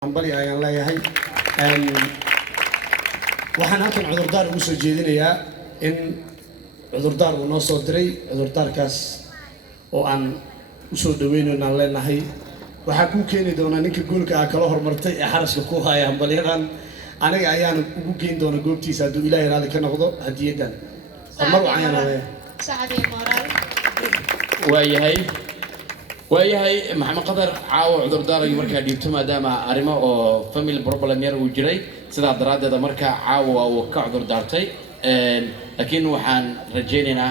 bari ayaan leeyahay waxaan halkan cudurdaar ugu soo jeedinayaa in cudurdaar uu noo soo diray cudurdaarkaas oo aan u soo dhaweynayno aan leenahay waxaa ku keeni doona ninka goolka ah kala hormartay ee xaraska ku haya hambalyadan aniga ayaan ugu geyn doona goobtiisa hadduu ilaahay raali ka noqdo hadiyadan mar waxaan leeyahay سعد يا مورال waayahay maxamed qadar caawa cudurdaarayo markaa dhiibto maadaama arrimo oo family problem yar uu jiray sidaa daraaddeeda markaa caawa uu ka cudurdaartay laakiin waxaan rajaynaynaa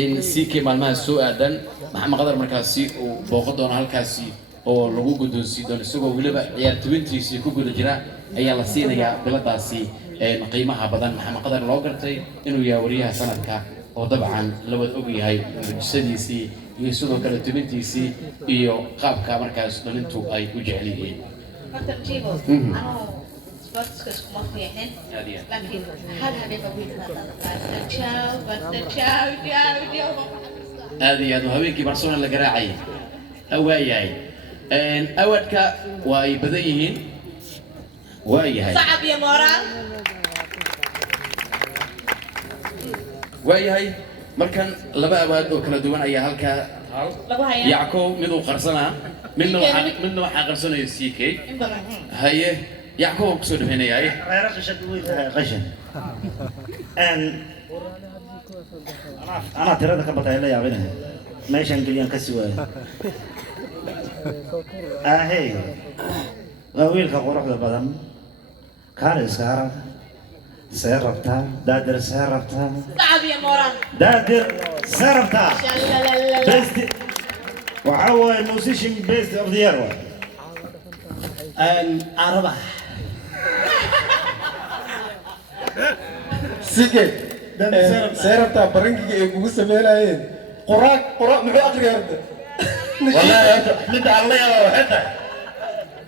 in CK maalmaha soo aadan maxamed qadar markaasi uu booqan doono halkaasi oo lagu guddoonsiin doono isagoo weliba ciyaartoyintiisii ku guda jira ayaa la siinayaa biladaasi qiimaha badan maxamed qadar loo gartay inuu yahay wariyaha sanadka oo dabcan labad og yahay mucjisadiisii iyo sidoo kale tubintiisii iyo qaabka markaas dhalintu ay u jecel yihiin ترتيبه أنا سبورتس كم فيهن لكن هل هذا بقول تشاو بس تشاو تشاو هذه هذا هوينكي برشلونة اللي قراعي هواي أودك واي بديهين واي هاي صعب يا مورال واي هاي مركن لبا أود وكلا دوان أي هالكا لو هيا يعقو مدو قرصنا منه قرصنا يسيكي هاي يعقو كسود هنا هاي غير قشة قشة أنا ترى ذاك بتاعي لا يعبينه ما يشانكليان كسوة هي غويل كقرح البدن كارس كار سيربتا دادر سيربتا صعب يا مورال دادر سيربتا لا لا لا بيست وعوى موسيشن بيست اوف ذا يير araba sige seerabta barankiga ay kugu sameeyeen qoraaq muxuu aqriyaa horta والله أحمد الله يا وحده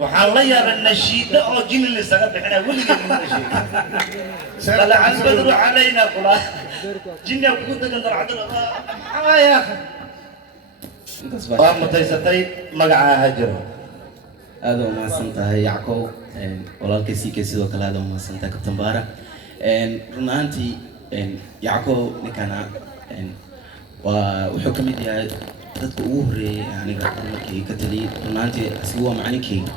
وحالله يا النشيد أو جن اللي سقط إحنا ولي من النشيد لا عز بدر علينا كلا جن يقول تقدر عدل يا أخي ما تيستي مقعها هجر هذا ما سنتها يعقوب ولكن سيكي سيدو كلا هذا ما سنتها كابتن بارا رنانتي يعقوب نكنا وحكمتي dadka ugu horeeyay aniga markii ka taliyay runaantii asigu waa macalinkeyga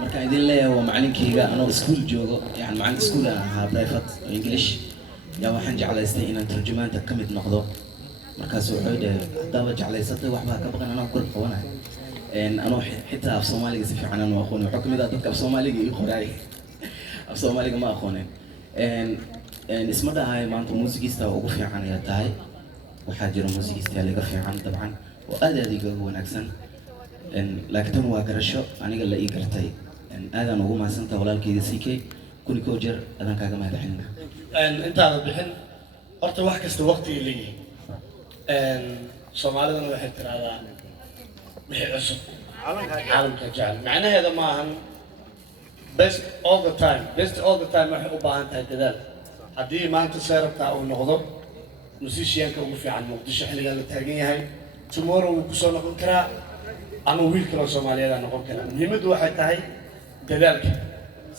markaan idin leeyahay waa macalinkeyga anoo iskuul joogo yani macalin iskuul aan ahaa private oo english yaa waxaan jeclaystay inaan turjumaanta ka mid noqdo markaas wuxuu dhahay haddaaba jeclaysatay waxbaa ka baqan anaa kor qabanayo anoo xitaa af soomaaliga si fiican aan u aqoonin wuxuu ka mid ah dadka af soomaaliga ii qoraay af soomaaliga ma aqoonin isma dhahay maanta muusigiista ugu fiican ayaa tahay waxaa jira muusigiista laga fiican dabcan oo aad iga wanaagsan laakiin tan waa garasho aniga la ii gartay aadaan ugu mahadsantahay walaalkeyda CK kuni koo jeer adaan kaaga mahadcelinaa intaada bixin horta wax kasta waqti ay leeyihiin soomaalidana waxay tiraahdaa wixii cusub caalamka jecel macnaheeda ma ahan best all the time waxay u baahan tahay dadaal haddii maanta seerabtaa uu noqdo musicianka ugu fiican muqdisho xilligan la taagan yahay tomorrow wuu kusoo noqon karaa ama wiil kaloo soomaaliyeed noqon karaa muhiimaddu waxay tahay dadaalka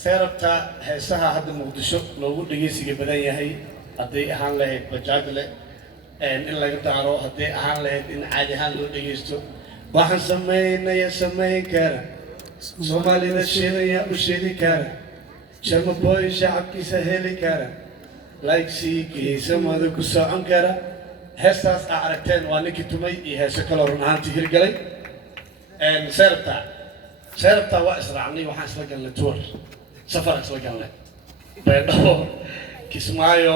seerabta heesaha hadda muqdisho loogu dhegeysiga badan yahay hadday ahaan lahayd bajaajle in laga daaro hadday ahaan lahayd in caadi ahaan loo dhegeysto waxaan samayn kara soomaalida sheedaya u sheedi kara sharmaboy shacabkiisa heli kara laygsiikiisa mada ku socon kara heestaas aa aragteen waa ninkii tumay iyo heeso kaloo run ahaantii hirgalay seerabta waa israacnay waxaan isla galnay tour safar isla galnay baydhabo kismaayo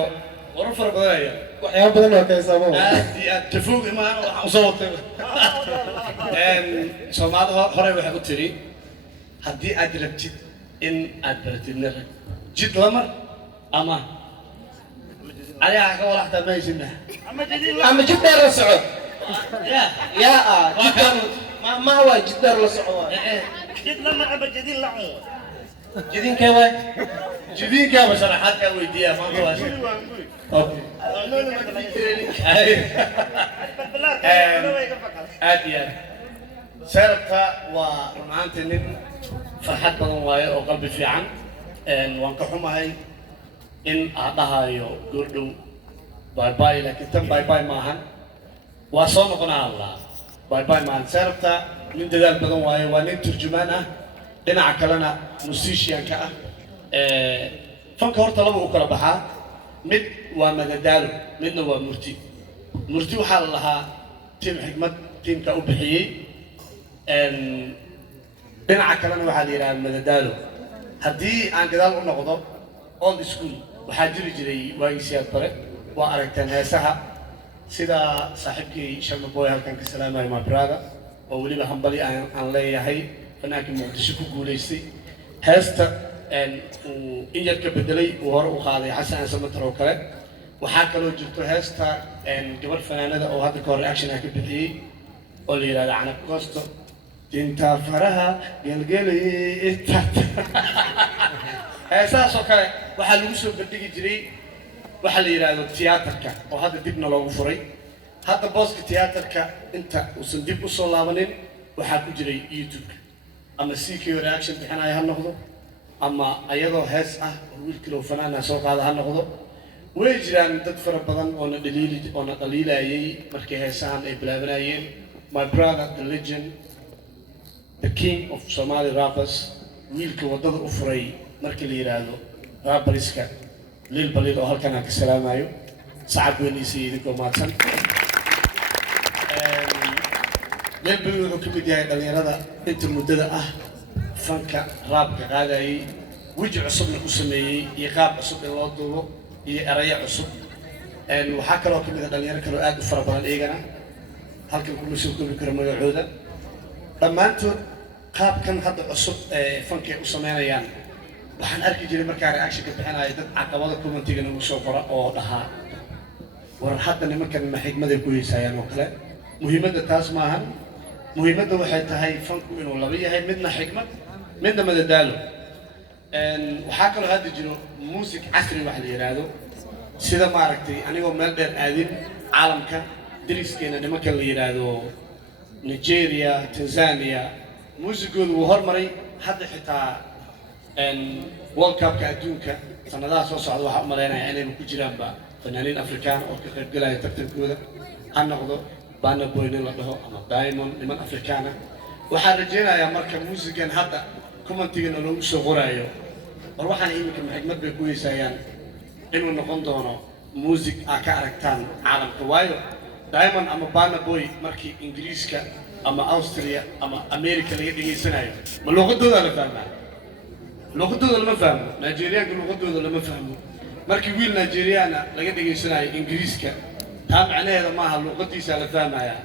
warar fara badan aya waxyaaba badan waa kaysaamo aad iyo aad tafuug imaan waxaan usoo watay soomaalida horey waxay u tiri haddii aad rabtid in aad baratidna rag jid lamar ama عليها كول واحدة ما يجينا. أما جدار للصعود. يا جدار ما هو جدار للصعود. جد لما أبى جدين لعو جدين كوا. جدين كوا شرحات كوا يديها ما هو شيء. أوكي. أديان. سيرتها ورمانتنين farxad badan waaye oo qalbi fiican waan ka xumahay in aad dhahayo goordhow bye bye laakiin tan bye bye maahan waa soo noqonaa allah bye bye maahan seerabta nin dadaal badan waaye waa nin turjumaan ah dhinaca kalena musicianka ah fanka horta laba u kala baxaa mid waa madadaalo midna waa murti murti waxaa la lahaa tiim xikmad tiimka u bixiyey dhinaca kalena waxaa la yidhaha madadaalo haddii aan gadaal u noqdo old school waxaa jiri jiray waagii siyaad bare waa aragteen heesaha sida saaxiibkii sharma boy halkan ka salaamayo my brother oo weliba hambali aan leeyahay fanaankii muqdisho ku guulaystay heesta uu in yar ka bedelay uu hore u qaaday xasan samatar oo kale waxaa kaloo jirto heesta gabadh fanaanada oo hadda kahor reaction ah ka bixiyey oo la yidhahda canab koosto dinta faraha gelgelay heesahaas oo kale waxaa lagu soo bandhigi jiray waxaa la yidhaahdo tiyaatarka oo hadda dibna loogu furay hadda booska tiyaatarka inta uusan dib usoo laabanin waxaa ku jiray youtube ama CQ reaction bixinaya ha noqdo ama ayadoo hees ah oo wiilkiloo fanaana soo qaada ha noqdo way jiraan dad fara badan oo na dhaliilayay markii heesahan ay bilaabanayeen my brother the legend the king of Somali rappers wiilka wadada u furay markii la yiraahdo rapperiska lil balid oo halkan aan ka salaamayo sacad weyniisi idinkoo maadsan lil balid wuxuu ka mid yahay dhalinyarada inta muddada ah fanka raabka qaadayay weji cusubna ku sameeyey iyo qaab cusub in loo duubo iyo erayo cusub waxaa kaloo ka mid ah dhalinyaro kaloo aad u fara badan iyagana halkan kuma soo koobi karo magacooda dhammaantood qaabkan hadda cusub ee fankay u sameynayaan waxaan arki jiray markaa reaction ka bixinaya dad caqabada commentiga nagu soo qora oo dhahaa war hadda nimankan ma xigmaday ku heysayaan oo kale muhiimadda taas maahan muhiimadda waxay tahay fanku inuu laba yahay midna xigmad midna madadaalo waxaa kaloo hadda jiro music casri wax la yiraahdo sida maaragtay anigoo meel dheer aadin caalamka dariskeena nimankan la yiraahdo Nigeria Tanzania muusigoodu wuu hormaray hadda xitaa World Cup-ka adduunka sanadaha soo socda waxaa u maleynayaa inayba ku jiraanba fanaaniin afrikaan oo ka qaybgalaya tartankooda ha noqdo Burna Boy nin la dhaho ama Diamond niman afrikaan ah waxaan rajeynayaa marka muusigan hadda commentigana loogu soo qoraayo war waxaan iminka xigmad bay ku heysayaan inuu noqon doono muusig aad ka aragtaan caalamka waayo Diamond ama Burna Boy markii Ingiriiska ama Austria ama America laga dhageysanayo ma luqadooda la fahmaa luqadooda lama fahmo Nigerianka luqadooda lama fahmo markii wiil Nigeriana laga dhageysanayo Ingiriiska taa macnaheedu maaha luqadiisa la fahmaya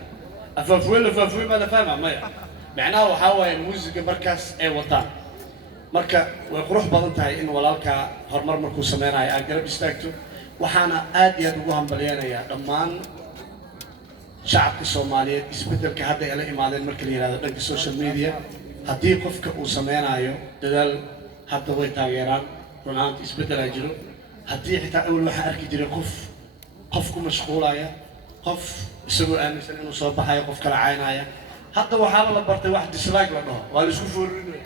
afafweyn ma la fahmaa maya macnaha waxaa waaye muusiga markaas ay wataan marka way qurux badan tahay in walaalka horumar markuu sameynayo aad garab istaagto waxaana aad iyo aad ugu hambalyeynaya dhammaan shacabka Soomaaliyeed isbedelka hadda ay la imaadeen marka la yiraahdo dhanka social media haddii qofka uu sameynayo dadaal hadda way taageeraan runaanti isbedel ay jiro haddii xitaa awal waxaan arki jiray qof ku mashquulaya qof isagoo aaminsan inuu soo baxayo qof kala caynaya hadda waxaa la bartay wax dislike la dhaho waa la isku foorinaya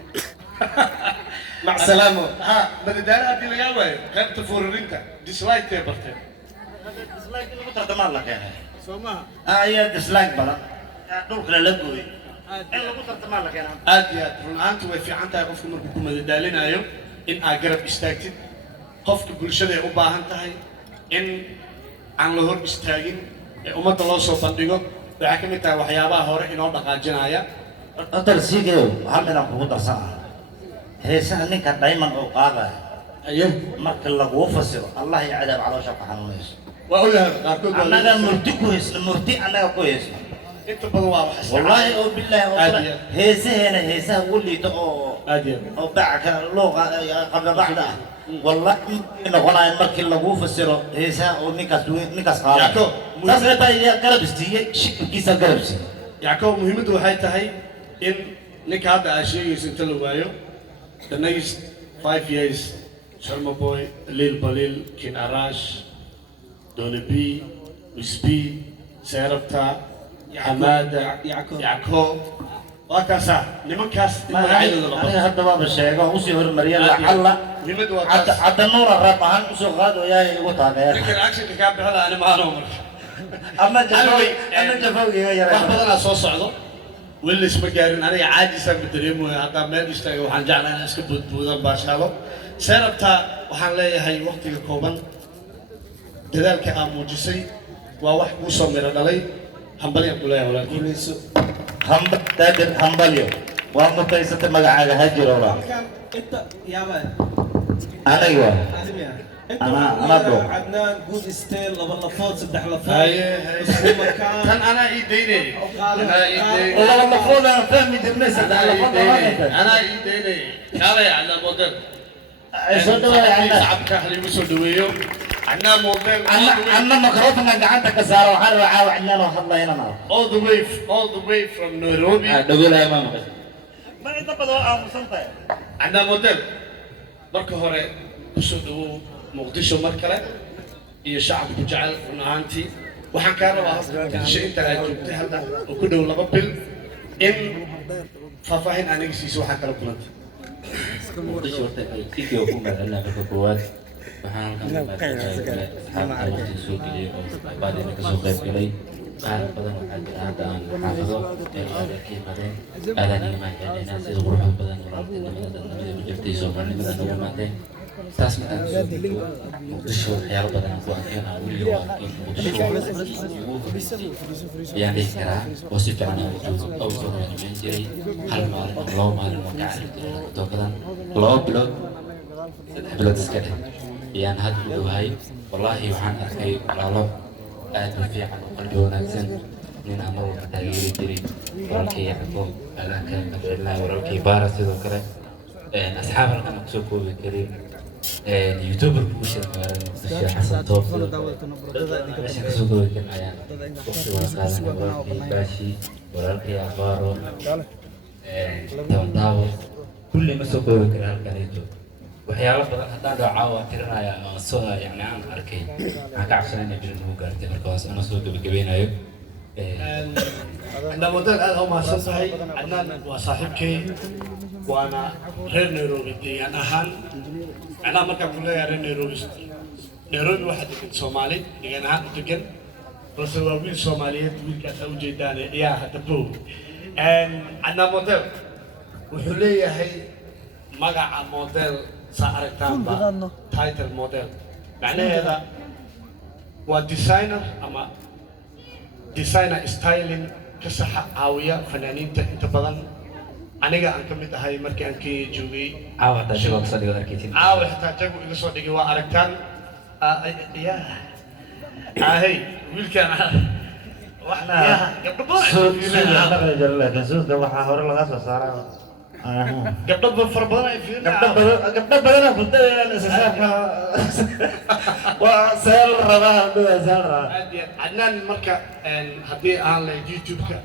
مع السلامة ها بدي أدي لك أول خبت فورينتا ديسلايك تي برتين ديسلايك اللي بتر دمار لك يعني سوما هي ديسلايك بلا دول كلا لقوي اللي بتر دمار لك يعني أدي أنت وفي عنتا قفك مركوكم مدالين أيوم إن أقرب استاكتد قفك كل شيء أباها انتهي إن عن لهور استاجين أمة الله سوف تندقو وحكم إنت وحيابها هور إن أربع جناية أنت السيجو عمنا بقدر ساعة heesaha ninka Diamond oo qaada marka lagu fasiro Allah ya cadaab caloosha ka xanuunayso waa u yahay qaarkood anaga murti anaga ku heesno inta badan waa wax wallahi oo billahi heesaha waliida oo backa looga qabla bacda wallahi noqonay markii lagu fasiro heesaha oo ninkaas qaada tasrata ya garabsiye shibkiisa garabsi yaako muhiimadu waxay tahay in ninka hadda ay sheegayso inta la waayo the next 5 years, Sharma Boy, Lil Balil, Kin Arash, Donny B, Wispi, Serapta, Hamada, Yako, وكاسا نمكاس ما أنا هذا ما بشيء وصي هرمريا لعل نمد وكاس عد النور الرب عن وصو غادو يا وطاقة لكن أكشن كاب هذا أنا ما أنا أما جفوي يا wax badan soo socdo weli isma gaarin aniga caajisa bedreemo hadda meel istaago waxaan jeclahay inaan iska boodboodan baashaalo seerabta waxaan leeyahay waqtiga kooban dadaalka aan muujisay waa wax ku soo miro dhalay hambalyo ku leeyahay walaalkiisu hambalyo waa mutaysata magacaaga hajiro wala انت يا مان aniga أنا عدنان جود ستيل لبلا فوت سدح لفوت كان أنا إيديني أنا إيديني والله المفروض أنا فاهم الناس أنا إيديني كلا على موديل صدق يعني صعب كهلي مسودويو عنا موديل أنا مكروتنا قعدت كسر وحلو عاو عنا وخلنا هنا all the way from Nairobi دقول يا ماما ما أنت بدو مصنطة عنا موديل marka hore kusoo dhawow muqdisho mar kale iyo shacabku jecel run ahaantii waxaan kaa rabaa muqdisho inta aad joogtay hadda oo ku dhow 2 bil in faahfaahin aniga siiso waxaa kala kulantay muqdisho horta sidii ugu magaalada marka koowaad waxaan asxaabta waqti soo geliyay oo baadina kasoo qayb galay qaar badan waxaa jira hadda aan xaafado ee ka yimaadeen aadaan imaan xelinaa sida quruxda badan walaaltinimada dadnimada ku jirtay soomaalinimada nagu imaadeen taas markaan soo geliyo muqdisho waxyaalo badan aan ku arkeenaa weliga waa arkeen muqdisho ugu horreysay ayaan dhihi karaa oo si fiican aan u joogo oo soo imaan jiray hal maalin oo 2 maalin oo gacan jiray tookadan 2 bilood 3 bilood iska dheh ayaan hadda u dhowahay wallaahi waxaan arkay walaalo aad u fiican oo qalbi wanaagsan nin aan marwalba taageeri jiray walaalkay yacqoob aadaan ka magacilnaa walaalkay baara sidoo kale asxaab halkan aan kusoo koobi karin youtuber bulshada magaalada muqdisho xasan toob meesha kasoo koobi karin ayaan waqti wada qaadanay walaalkay baashi walaalkay abaaro tabandaabo kulli ma soo koobi karin halkanayto waxyaalo badan haddaan dhacaa waa tirinaya oo soo yani aan arkay waxaan ka cabsanayna jirin ugu gaartay marka hoos ana soo gabagabeynayo عندنا موديل أنا ما صنعي عندنا وصاحبكي وأنا غير نيروبي أنا هان أنا ما كان كلها غير نيروبي نيروبي واحد من صومالي يعني هان تكن بس هو وين صومالية وين كاتو جيداني يا هتبو عندنا موديل وحلية هي مقع موديل سأرتان با تايتل موديل معناه هذا وديزاينر أما designer styling kasaxa caawiya fanaaniinta inta badan aniga aan ka mid ahay markii aan ka joogay caawa tashiga soo dhigo arkaytiin caawa xitaa jagu iga soo dhigay waa aragtaan ya ahay wiilkan waxna suuqa waxaa hore laga soo saaray gabdho fara badan ay gabdho badan ku dayaan isasaarka waa seel rabaa seel rabaa عدنان مركا هدي aan la YouTube-ka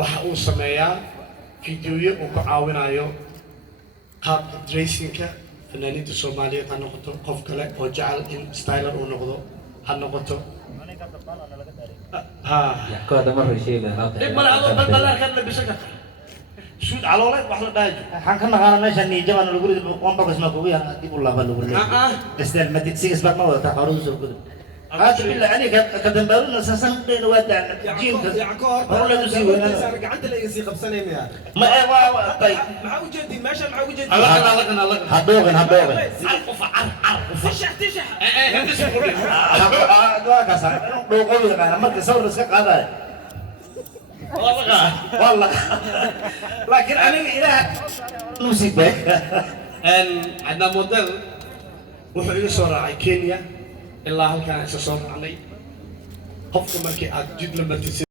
waxa uu sameeyaa fiidiyoyo uu ku caawinayo qaab dressing-ka fanaaniinta Soomaaliyeed ha noqoto qof kale oo jecel in styler uu noqdo ha noqoto kooda mar sheegay dib mar adoo balbalar kan la bisaka شود على ولا واحد دايج حنكنا على ماشي ني جبنا نقول قنبه بس ما كوي دي والله بالله استل ما تسيس بقى ما تقارن سو كده هذا بالله عليك قدام بالنا اساسا بين ودع جيم هو لا تسوي وين انا قعدت لي يسي 5 سنين يا ما طيب مع وجدي ماشي مع وجدي الله هدوغن عرف تشح تشح هدوغن كسر لو قولوا انا ما تصور اسك هذا والله لكن انا الى نسيت عندنا موديل wuxuu iga soo raacay Kenya ilaa halkaan isa soo raacnay qofka markii aad jid la martay